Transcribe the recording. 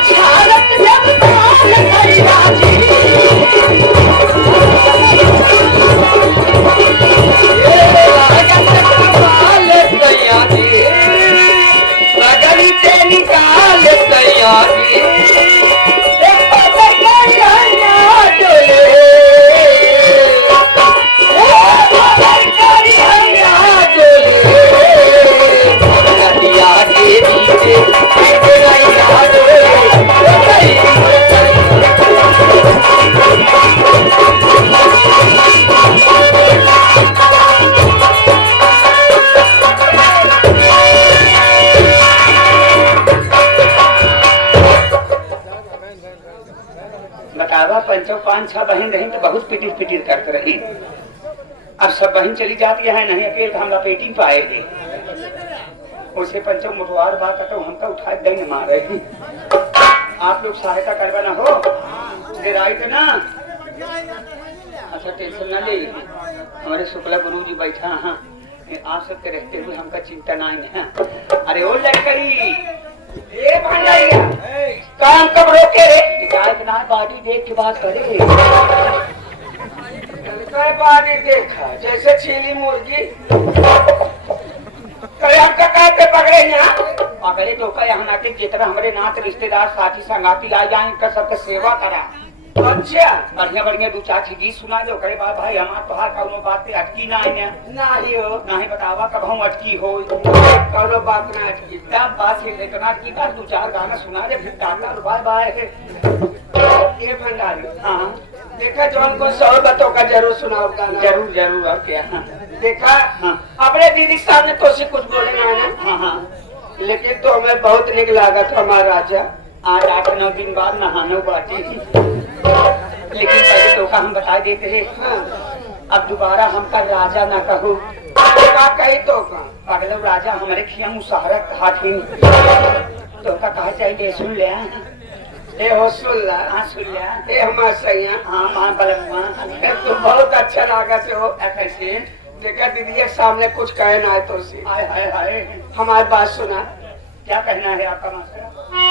पंचों 5-6 बहन रही तो बहुत पिटिर पिटिर करते रही। अब सब बहन चली जाती है नहीं अकेले हम लपेटी पाएंगे उसे पंचों मुठवार बात तो हमका उठा दंग मारे। आप लोग सहायता करवा ना हो राइट ना। अच्छा टेंशन ना ले हमारे शुक्ला गुरु जी बैठा हाँ आप सबके रहते हुए हमका चिंता नहीं है। अरे ओ लड़कड़ी काम कब रोके रे इतना बॉडी देख के बात करे। बॉडी देखा जैसे छीली मुर्गी पकड़े यहाँ पकड़े तो यहाँ नाते जितना हमारे नात रिश्तेदार साथी संगाती आ जाए इनका सबका सेवा करा। अच्छा बढ़िया बढ़िया 2-4 गीत सुना दो कहे बात भाई हमारे तोहार कौनो बात पे अटकी ना ही हो नहीं बतावा कब हम अटकी हो कौनो बात ना अटकी तब बात है इतना की बात 2-4 गाना सुना दे फिर डालना बाय बाय ये भंडारी। हाँ देखा जो हमको 100 बातों का जरूर सुनाओ गाना जरूर जरूर और क्या देखा अपने दीदी के सामने तो से कुछ बोले ना हाँ लेकिन तो हमें बहुत निक लागत हमारा राजा आज 8-9 दिन बाद नहानो बाटी लेकिन पहले तो हम बता देते हैं अब दोबारा हमका राजा ना कहो कही तो अगले राजा हमारे खिया मुसहरत हाथी तो का कहा चाहिए सुन ले ए हो सुन ला हाँ सुन लिया ए हमारा सही हाँ मां बलमा तो बहुत अच्छा लागत हो कैसे देखा दीदी के सामने कुछ कहे ना है तो हाय हाय हाय हमारी बात सुना क्या कहना है आपका मास्टर।